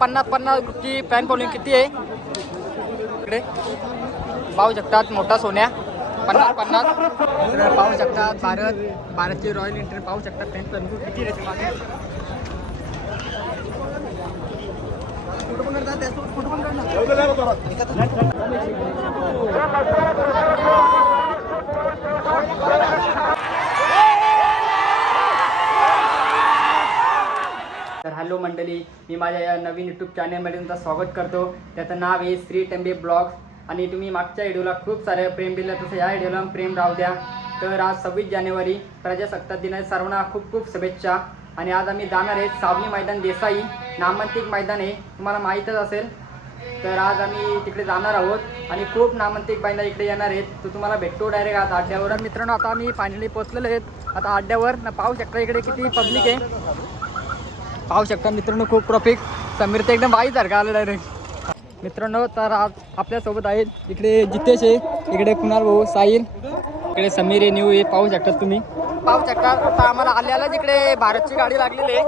50 ची fan following किती आहे इकडे पाहू शकतात. मोठा सोन्या 50 तर पाहू शकतात. भारतची रॉयल एंट्री पाहू शकतात. त्यांचं किती रेट मागे तर हॅलो मंडळी, मी माझ्या या नवीन यूट्यूब चॅनलमध्ये तुमचं स्वागत करतो. त्याचं नाव आहे श्री टेंबे ब्लॉग्स. आणि तुम्ही मागच्या व्हिडिओला खूप सारे प्रेम दिलं, तसं या व्हिडिओला प्रेम राहू द्या. तर आज 26 जानेवारी प्रजासत्ताक दिनाच्या सर्वांना खूप खूप शुभेच्छा. आणि आज आम्ही जाणार आहे सावनी मैदान, देसाई नामांकित मैदान आहे, तुम्हाला माहीतच असेल. तर आज आम्ही तिकडे जाणार आहोत आणि खूप नामांकित बैल इकडे येणार आहेत. तर तुम्हाला भेटतो डायरेक्ट आज अड्ड्यावर. मित्रांनो, आता आम्ही फायनली पोहोचलेलो आहेत आता अड्ड्यावर. पाहू शकता इकडे किती पब्लिक आहे, पाहू शकता मित्रांनो. खूप ट्रॉफिक. समीर तर एकदम बाईसारखा आलं डायरेक्ट. मित्रांनो, तर आज आपल्यासोबत आहेत इकडे जितेश आहे, इकडे कुणाल भाऊ, साहिल, इकडे समीर आहे, न्यू आहे, पाहू शकता तुम्ही. पाहू शकता आता आम्हाला आल्यालाच इकडे भारतची गाडी लागलेली आहे,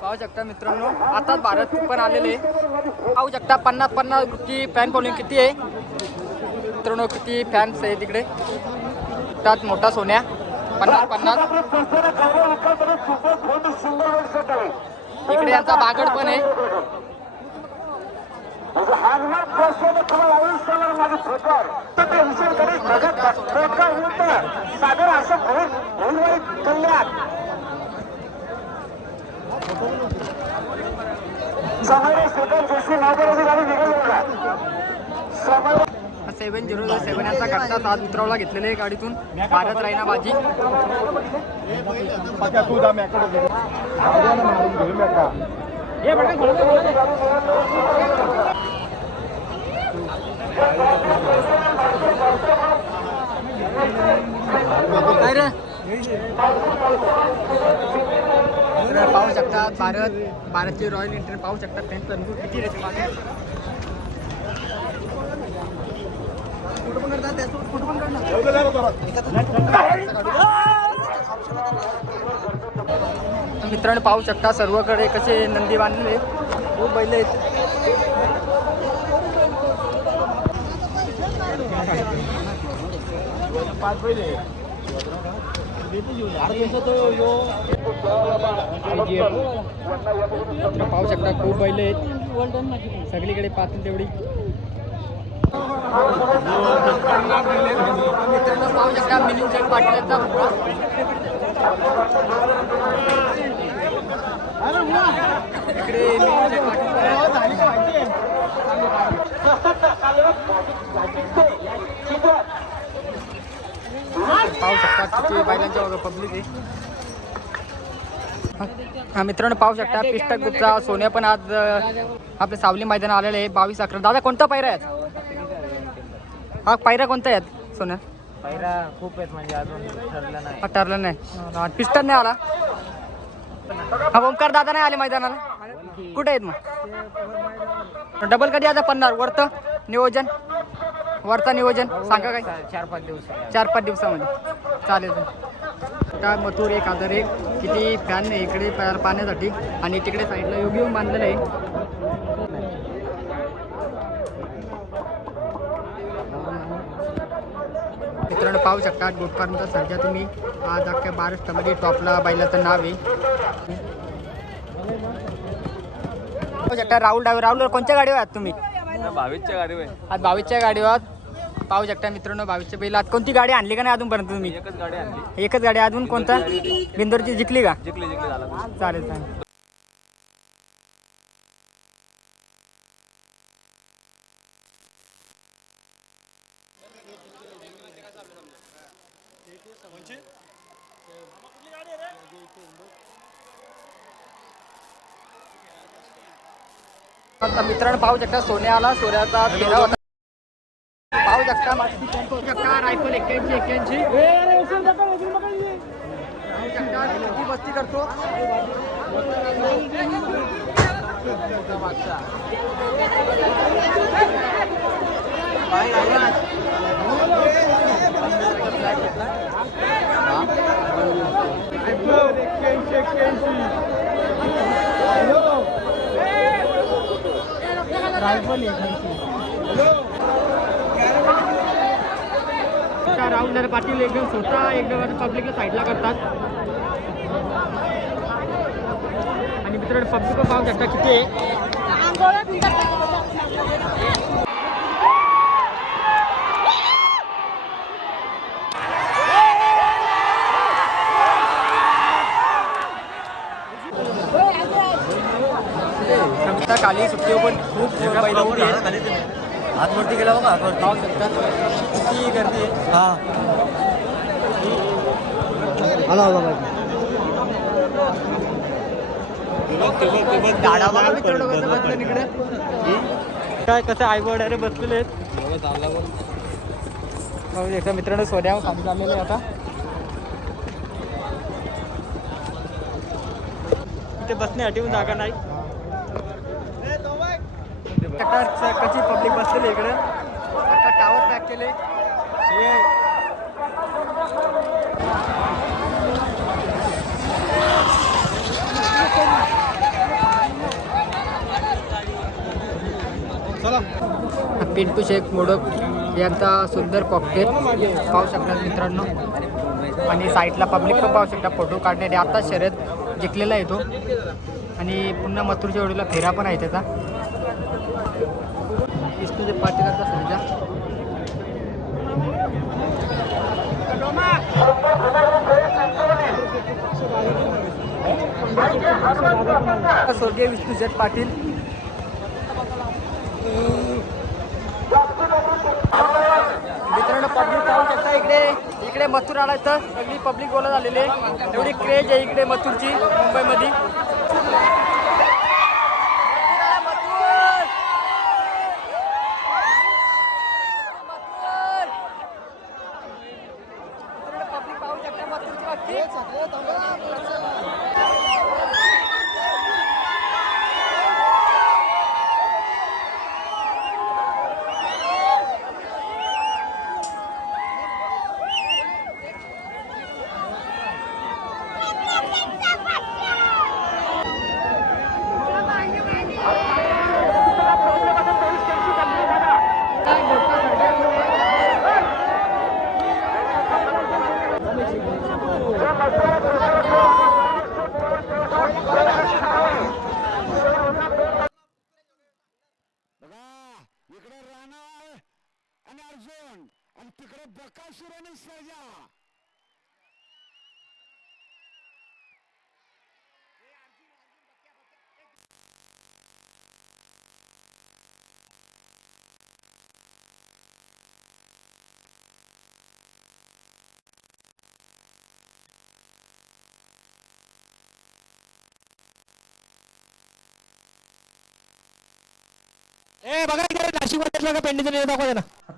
पाहू शकता मित्रांनो. आताच भारत पण आलेले पाहू शकता. 50 ची फॅन फॉलोइंग किती आहे मित्रांनो, किती फॅन्स आहे तिकडे. त्यात मोठा सोन्या 50 इकडे यांचा बागड पण आहे. सेवन 007 यांचा घटना आज उतरवला घेतलेला आहे गाडीतून. भारत रायना बाजी. पाहू शकता भारतची रॉयल एंट्री पाहू शकतात. त्यांचं किती रेट मागे मित्रांनो, पाहू शकता सर्वकडे कसे नंदी बांधलेले, खूप बैल आहेत. पाहू शकता खूप बैल आहेत सगळीकडे, पाहतील तेवढी. मित्रांनो, पाहू शकता मिलिंद शेठ पाटील इकडे पाहू शकता किती बैलांच्या वगैरे पब्लिक आहे. हा मित्रांनो, पाहू शकता पिस्टक ग्रुपचा सोन्या पण आज आपल्या सावली मैदान आलेले आहे. 22-11. दादा, कोणता पायरा आहे हा? पायरा कोणता आहे सोन्या? पायरा खूप आहेत, म्हणजे अजून ठरलं नाही. पिस्टन नाही आला. हा, ओमकार दादा नाही आले मैदानाला. कुठे आहेत मग? डबल कधी आता पन्नार वरतं नियोजन, वरचा नियोजन सांगा काय? 4-5 दिवसामध्ये चालेल. त्या मथुर 1001 किती फॅन आहे इकडे पाहण्यासाठी. आणि तिकडे साईडला योगी बांधलेलं आहे. मित्रांनो, पाहू शकता गोटपर्यंत सध्या तुम्ही आज अख्ख्या महाराष्ट्रामध्ये टॉपला बैलाचं नाव आहे. पाहू शकता राहुल डायव्हर. राहुल, कोणत्या गाडीवर आहात तुम्ही? 22च्या गाडीवर. आज 22च्या गाडीवर पाहू शकता मित्रांनो. 22च्या बैल. आज कोणती गाडी आणली का नाही अजूनपर्यंत तुम्ही? एकच गाडी आणली. एकच गाडी. अजून कोणता? बिंदोरची जिंकली का? जिंकली झाला. चालेल. आता मित्रांनो, पाहू शकता सोन्या आला. सोन्याचा फेरा होता. पाहू शकता रायफल 81 किती मस्ती करतो. राहुल जरा पाटील एकदम स्वतः एकदम पब्लिकला साईडला करतात आणि मित्रांनो पब्लिक पाहू शकता किती आहे. समजा खाली सुट्टी पण खूप बैल उभी आहे. आतवरती गेला बघा आतवरती. पाहू शकता किती गर्दी आहे. हा गाडा बघा मित्रांनो कसं बसलं इकडे. काय कसं आईबोर्ड अरे बसलेले आहेत. पाहू शकता मित्रांनो सोन्या खाली चाललेले आहे आता. इथे बसण्यासाठी पण जागा नाही. कशी पब्लिक बसलेली इकडे. आता टावर पॅक केले. पिंटू शेख मोडक यांचा सुंदर कॉकटेल पाहू शकतात मित्रांनो. आणि साईडला पब्लिक पण पाहू शकता फोटो काढण्यासाठी. आता शर्यत जिंकलेला आहे तो. आणि पुन्हा मथुरच्या जोडीला फेरा पण आहे त्याचा. विष्णूचे पाटीलचा सर्जा स्वर्गीय विष्णुशेठ पाटील. मित्रांनो पब्लिक पाहू शकता इकडे मथुर आला तर सगळी पब्लिक गोळा झालेली आहे. एवढी क्रेज आहे इकडे मथुरची मुंबईमध्ये. पब्लिक पाहू शकता मथुरची बाकी. इकडे राणा आणि अर्जुन आणि तिकडे बकासूर आणि सर्जा.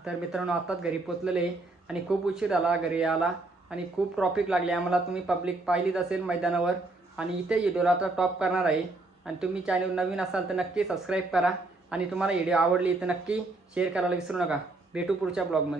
तर मित्रांनो आताच घरी पोचलेले आणि खूप उशीर झाला घरी यायला आणि खूप ट्रॉफिक लागली आम्हाला. तुम्ही पब्लिक पाहिलीच असेल मैदानावर. आणि इथे व्हिडिओला आता टॉप करणार आहे. आणि तुम्ही चॅनल नवीन असाल तर नक्की सबस्क्राईब करा. आणि तुम्हाला व्हिडिओ आवडली तर नक्की शेअर करायला विसरू नका. भेटू पुढच्या ब्लॉगमध्ये.